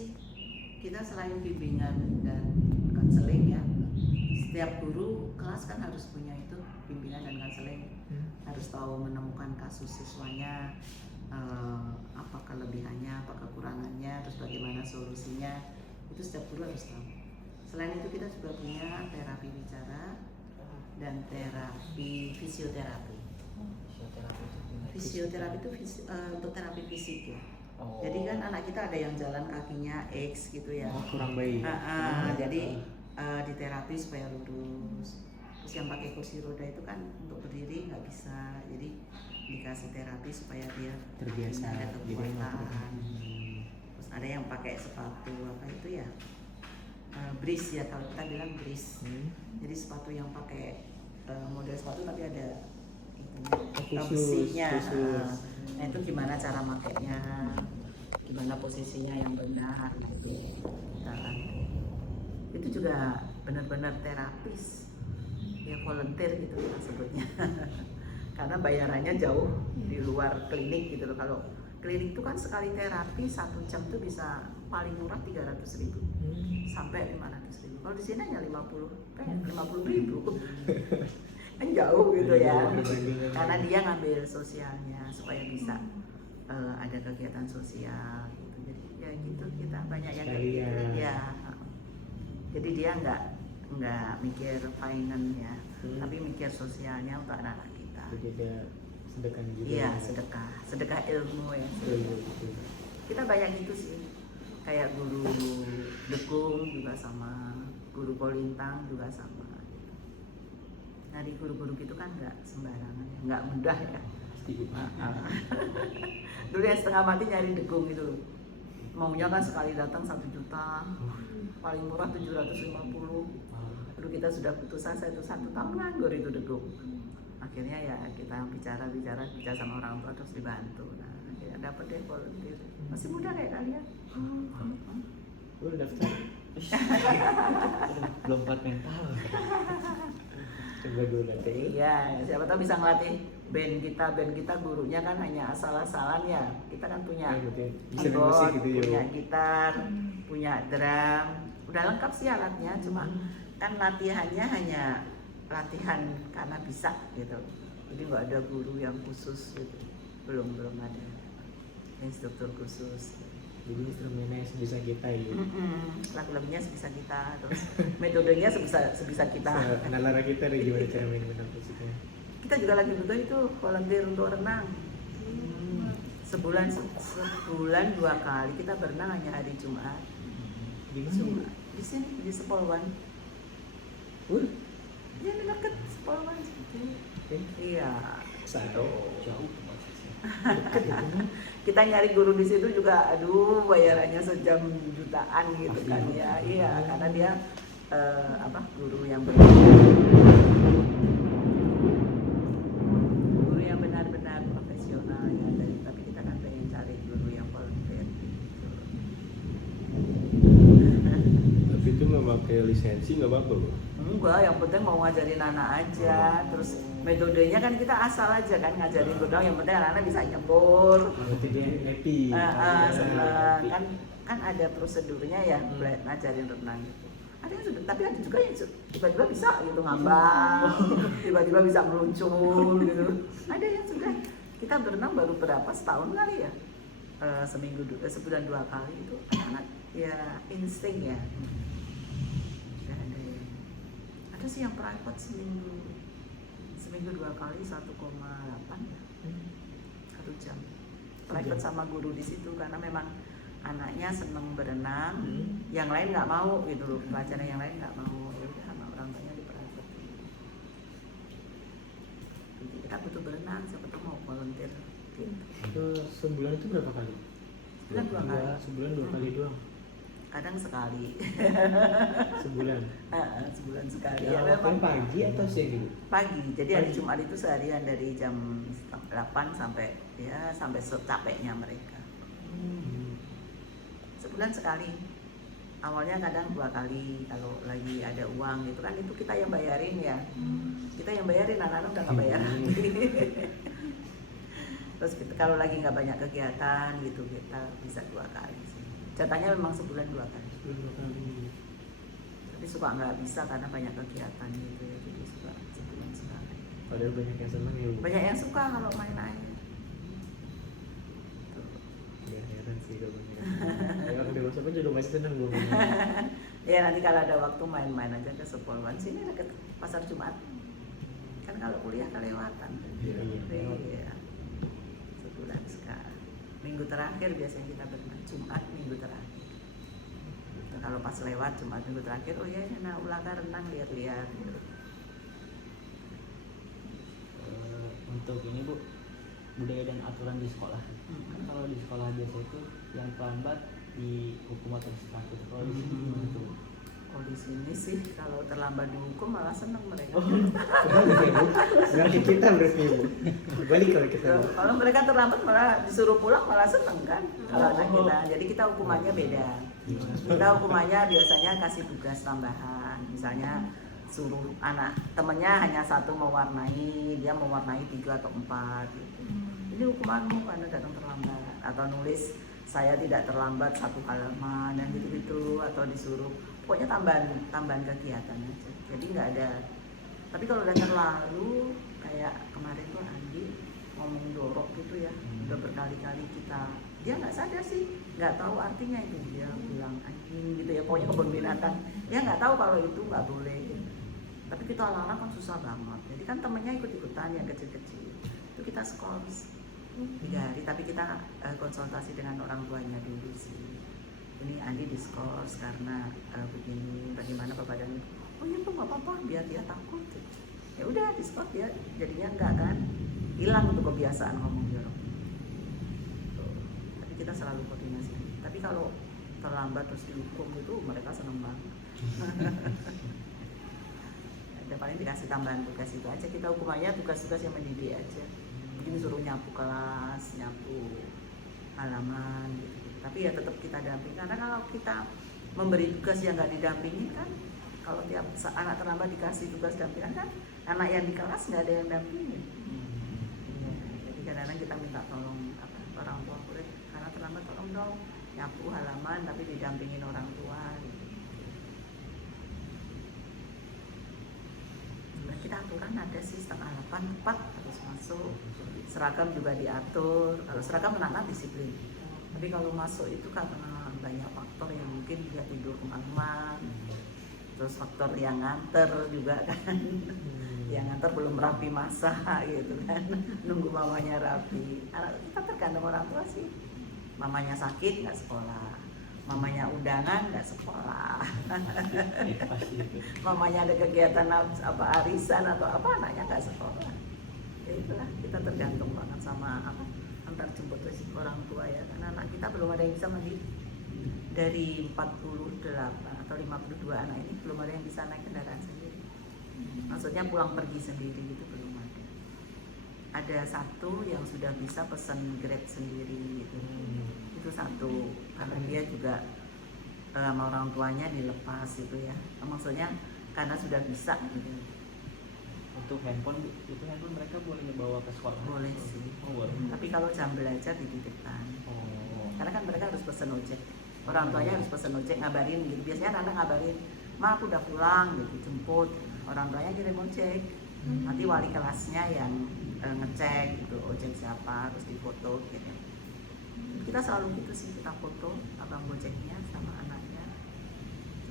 sih, kita selain bimbingan dan konseling ya, setiap guru kelas kan harus punya itu bimbingan dan konseling, harus tahu menemukan kasus siswanya, apa kelebihannya, apa kekurangannya, terus bagaimana solusinya, itu setiap guru harus tahu. Selain itu kita juga punya terapi bicara dan terapi fisioterapi. Fisioterapi itu untuk terapi fisik ya. Jadi kan anak kita ada yang jalan kakinya X gitu ya. Kurang baik. Jadi di terapi supaya lurus. Terus yang pakai kursi roda itu kan untuk berdiri nggak bisa, jadi dikasih terapi supaya dia terbiasa ada kekuatan. Terus ada yang pakai sepatu apa itu ya, bris ya, kalau kita bilang bris. Jadi sepatu yang pakai model sepatu tapi ada besinya. Nah itu gimana cara makainya, gimana posisinya yang benar gitu. Itu juga benar-benar terapis ya, volunteer gitu kita sebutnya. Karena bayarannya jauh di luar klinik gitu loh. Kalau klinik itu kan sekali terapi 1 jam tuh bisa paling murah 300.000 sampai 500.000. Kalau di sini hanya 50.000 kan jauh gitu ya. Karena dia ngambil sosialnya supaya bisa ada kegiatan sosial gitu. Jadi ya gitu, kita banyak yang kayak gitu ya. Jadi dia nggak mikir finance ya, tapi mikir sosialnya untuk anak-anak kita. Jadi ada sedekah juga. Iya, sedekah ilmu ya. Kita banyak gitu sih. Kayak guru dekung juga sama, guru polintang juga sama. Nah di guru-guru gitu kan nggak sembarangan, nggak mudah ya. Dulu yang setengah mati nyari dekung gitu loh. Maunya kan sekali datang 1 juta, paling murah 750. Dulu kita sudah putus asa, itu 1 tahun nganggur itu dekung. Akhirnya ya kita bicara sama orang tua terus dibantu. Nah akhirnya dapat deh volunteer. Masih muda kayak kalian. Udah daftar. Belum 4 mental. Coba dulu nanti. Iya, siapa tahu bisa ngelatih band kita gurunya kan hanya asal-asalan ya. Kita kan punya keyboard, gitu punya gitar, punya drum, udah lengkap sih alatnya. Cuma kan latihannya hanya latihan karena bisa gitu. Jadi nggak ada guru yang khusus gitu. Belum ada instruktur khusus. Jadi instrumennya sebisa kita ya. Lagu-lagunya sebisa kita, terus metodenya sebisa kita. Nalara kita nih gimana cara main musiknya. Kita juga lagi butuh itu volunteer untuk renang. Sebulan 2 kali kita berenang hanya hari Jumat. Di mana? Di sini di Sepolwan. Ya dekat Sepolwan. Iya. Jauh. Kita nyari guru di situ juga, aduh bayarannya sejam jutaan gitu kan ya. Iya, karena dia guru yang benar-benar profesional ya. Tapi kita kan pengen cari guru yang volunteer gitu. Tapi itu nggak pakai lisensi nggak apa-apa loh. Enggak, yang penting mau ngajarin anak aja. Terus metodenya kan kita asal aja kan ngajarin berenang, yang penting anak-anak bisa nyebur. Berarti dia happy. Kan ada prosedurnya ya, ngajarin renang gitu. Ada yang sudah, tapi ada juga yang tiba-tiba bisa gitu ngambang, tiba-tiba bisa meluncur gitu. Ada yang sudah, kita berenang baru berapa, setahun kali ya, sebulan 2 kali itu anak ya insting ya. Ada sih yang private seminggu 2 kali 1,8 ya, 1 jam private sama guru di situ, karena memang anaknya seneng berenang, yang lain nggak mau gitu loh, pelajaran yang lain nggak mau, ya udah sama orang tuanya di private. Kita butuh berenang, siapa tahu mau volunteer gitu. Itu sebulan itu berapa kali? Sebulan 2 kali. Sebulan 2 kali doang. Kadang sekali. Sebulan. Sebulan sekali. Ya, memang pagi atau siang? Pagi. Jadi hari Jumat itu seharian dari jam 8 sampai secapeknya mereka. Sebulan sekali. Awalnya kadang 2 kali kalau lagi ada uang gitu kan, itu kita yang bayarin ya. Kita yang bayarin, anak-anak udah nggak bayar lagi. Terus kalau lagi nggak banyak kegiatan gitu kita bisa 2 kali sih. Jatahnya memang sebulan 2 kali. Sebelum kali. Tapi suka nggak bisa karena banyak kegiatan gitu ya, jadi suka sebulan sekali. Padahal banyak yang seneng ya Bu. Banyak yang suka kalau main air. Tuh. Ya heran sih kalau banyak. Ya orang dewasa pun juga masih seneng Bu. Ya nanti kalau ada waktu main-main aja ke Sepolwan, sini deket Pasar Jumat. Kan kalau kuliah kelewatan. Iya. Iya. Sebulan sekali. Minggu terakhir biasanya kita bermain, Jumat minggu terakhir. Nah, kalau pas lewat Jumat minggu terakhir, oh ya nah ulangkan renang lihat-lihat gitu. Untuk ini Bu, budaya dan aturan di sekolah. Kan kalau di sekolah biasa itu yang terlambat dihukum atau distraksi. Kalau di sini gimana tuh? Oh di sini sih kalau terlambat dihukum malah seneng mereka. Berarti kita berarti Bu. Balik kalau kita. Kalau mereka terlambat malah disuruh pulang malah seneng kan kalau anak kita. Jadi kita hukumannya beda. Kita hukumannya biasanya kasih tugas tambahan. Misalnya suruh anak temennya hanya satu mewarnai, dia mewarnai 3 atau 4 gitu. Ini hukumanmu karena datang terlambat. Atau nulis saya tidak terlambat 1 halaman dan gitu-gitu, atau disuruh pokoknya tambahan kegiatan aja. Jadi nggak ada. Tapi kalau udah terlalu kayak kemarin tuh Andi ngomong jorok gitu ya, udah berkali-kali dia nggak sadar sih, nggak tahu artinya itu, dia bilang anjing gitu ya, pokoknya kebun binatang, dia nggak tahu kalau itu nggak boleh. Tapi kita anak-anak kan susah banget, jadi kan temennya ikut-ikutan yang kecil-kecil, itu kita skors 3 hari, tapi kita konsultasi dengan orang tuanya dulu sih. Ini Andi diskors karena begini, bagaimana Bapak dan Ibu. Oh iya tuh nggak apa-apa, biar dia takut. Ya udah diskors, dia jadinya enggak kan, hilang tuh kebiasaan ngomong jorok. Tapi kita selalu koordinasi. Tapi kalau terlambat terus dihukum itu mereka seneng banget. Ya, paling dikasih tambahan tugas itu aja, kita hukumannya tugas-tugas yang mendidik aja. Mungkin disuruh nyapu kelas, nyapu halaman gitu. Tapi ya tetap kita damping, karena kalau kita memberi tugas yang nggak didampingin kan, kalau tiap anak terlambat dikasih tugas dampingan kan, anak yang di kelas nggak ada yang dampingin. Ya, jadi kadang-kadang kita minta tolong orang tua murid, karena terlambat tolong dong nyapu halaman, tapi didampingin orang tua. Gitu. Nah, kita aturan ada sih 7:30 4 harus masuk, seragam juga diatur. Kalau seragam anak-anak disiplin. Tapi kalau masuk itu karena banyak faktor yang mungkin dia tidur kemalaman, terus faktor yang nganter juga kan, yang nganter belum rapi masak gitu kan, nunggu mamanya rapi. Anak kita tergantung orang tua sih, mamanya sakit nggak sekolah, mamanya undangan nggak sekolah, mamanya ada kegiatan apa arisan atau apa, anaknya nggak sekolah. Ya itulah, kita tergantung banget sama antar jemput orang tua ya, karena anak kita belum ada yang bisa mandiri. Dari 48 atau 52 anak ini belum ada yang bisa naik kendaraan sendiri, maksudnya pulang pergi sendiri gitu, belum ada. Ada satu yang sudah bisa pesan Grab sendiri gitu, itu satu, karena dia juga sama orang tuanya dilepas gitu ya, maksudnya karena sudah bisa gitu. Untuk handphone mereka boleh bawa ke sekolah? Boleh sih. Oh, boleh. Tapi kalau jam belajar dititipkan. Oh. Karena kan mereka harus pesen ojek. Orang tuanya harus pesen ojek, ngabarin gitu. Biasanya anak ngabarin, "Ma, aku udah pulang," gitu, jemput. Orang tuanya kirim ojek. Nanti wali kelasnya yang ngecek gitu, ojek siapa, terus difoto gitu. Kita selalu gitu sih, kita foto abang ojeknya sama anaknya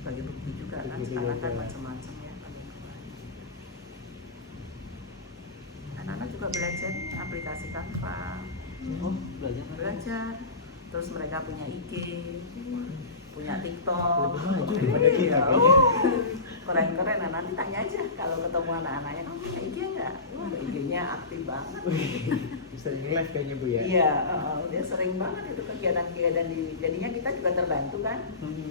sebagai bukti juga kan. Sekarang kan macam-macam ya. Anak-anak juga belajar aplikasi Canva. Oh, belajar. Terus mereka punya IG, punya TikTok. Iya. Keren-keren. Nah, nanti tanya aja kalau ketemu anak-anaknya, kamu punya IG nggak? IG-nya aktif banget. Bisa live kayaknya Bu ya. Iya, dia sering banget itu kegiatan-kegiatan jadinya kita juga terbantu kan,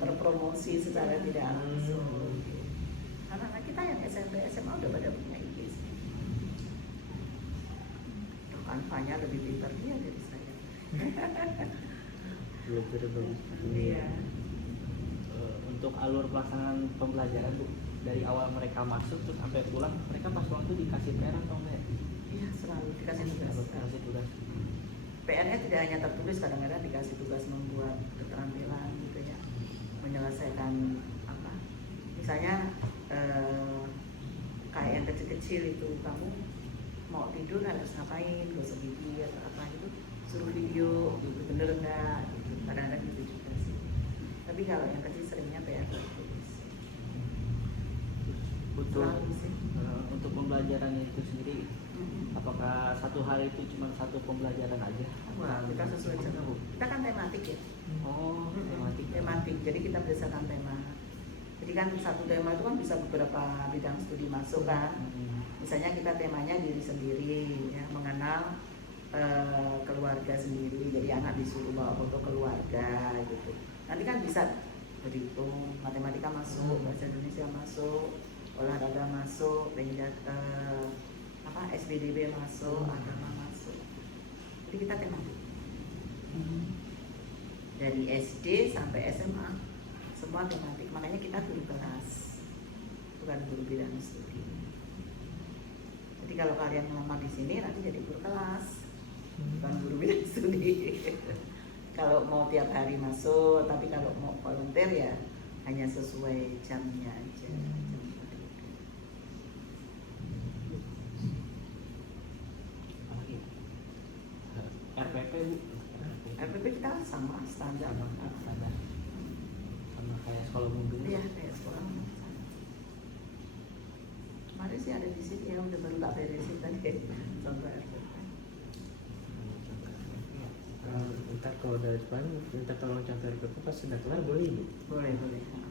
berpromosi secara tidak langsung. Anak-anak kita yang SMP, SMA udah pada punya IG sih. Kanvanya lebih pintar dia dari saya. Belajar bagus. Iya. Untuk alur pelaksanaan pembelajaran Bu, dari awal mereka masuk terus sampai pulang, mereka pas pulang tuh dikasih PR atau enggak? Iya, selalu dikasih tugas. Dikasih tugas. PR-nya tidak hanya tertulis, kadang-kadang dikasih tugas membuat keterampilan gitu menyelesaikan apa, misalnya kayak yang kecil-kecil itu, kamu mau tidur harus ngapain, gosok gigi atau apa itu, suruh video gitu, bener enggak gitu. Kadang-kadang gitu juga sih. Tapi kalau yang kecil seringnya PR tulis. Selalu sih. Untuk pembelajarannya itu sendiri, apakah satu hari itu cuma satu pembelajaran aja? Wah, kita sesuai cara Bu. Kita kan tematik ya. Oh, tematik. Tematik. Jadi kita berdasarkan tema. Jadi kan satu tema itu kan bisa beberapa bidang studi masuk kan. Misalnya kita temanya diri sendiri, ya, mengenal keluarga sendiri. Jadi anak disuruh bawa foto keluarga gitu. Nanti kan bisa berhitung, matematika masuk, bahasa Indonesia masuk, olahraga masuk, SBDB masuk, agama masuk. Jadi kita tematik. Dari SD sampai SMA semua tematik. Makanya kita guru kelas, bukan guru bidang studi. Jadi kalau kalian melamar di sini nanti jadi guru kelas, bukan guru bidang studi. Kalau mau tiap hari masuk, tapi kalau mau volunteer ya hanya sesuai jamnya aja. RPP Bu? RPP kita sama standar. Sama kayak sekolah mobil. Iya, kayak sekolah. Kemarin sih ada di sini ya, udah baru tak beresin tadi contoh RPP. Ntar kalau udah depan minta tolong contoh RPP pas sudah kelar boleh Ibu? Boleh.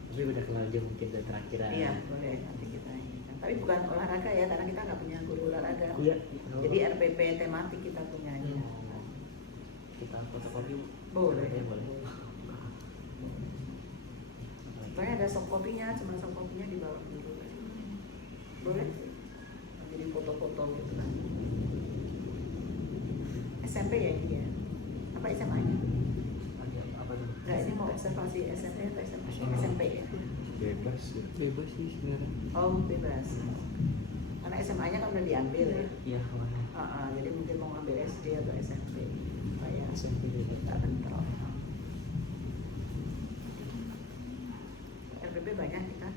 Tapi udah kelar aja mungkin udah terakhiran. Iya, boleh nanti kita ini kan. Tapi bukan olahraga ya, karena kita nggak punya guru olahraga. Iya. Jadi RPP tematik kita punyanya. Kita fotokopi Bu? Boleh. Boleh. Pokoknya ada soft copy-nya, cuma soft copy-nya dibawa dulu. Boleh sih. Jadi foto-foto gitu kan. SMP ya ini ya? Apa SMA-nya? Apa tuh? Enggak, ini mau observasi SMP atau SMA? SMP ya? Bebas ya. Bebas sih sebenarnya. Oh, bebas. Karena SMA-nya kan udah diambil ya. Iya, kemana? Jadi mungkin mau ngambil SD atau SMP supaya SMP juga. tak bentrok. RPP banyak kita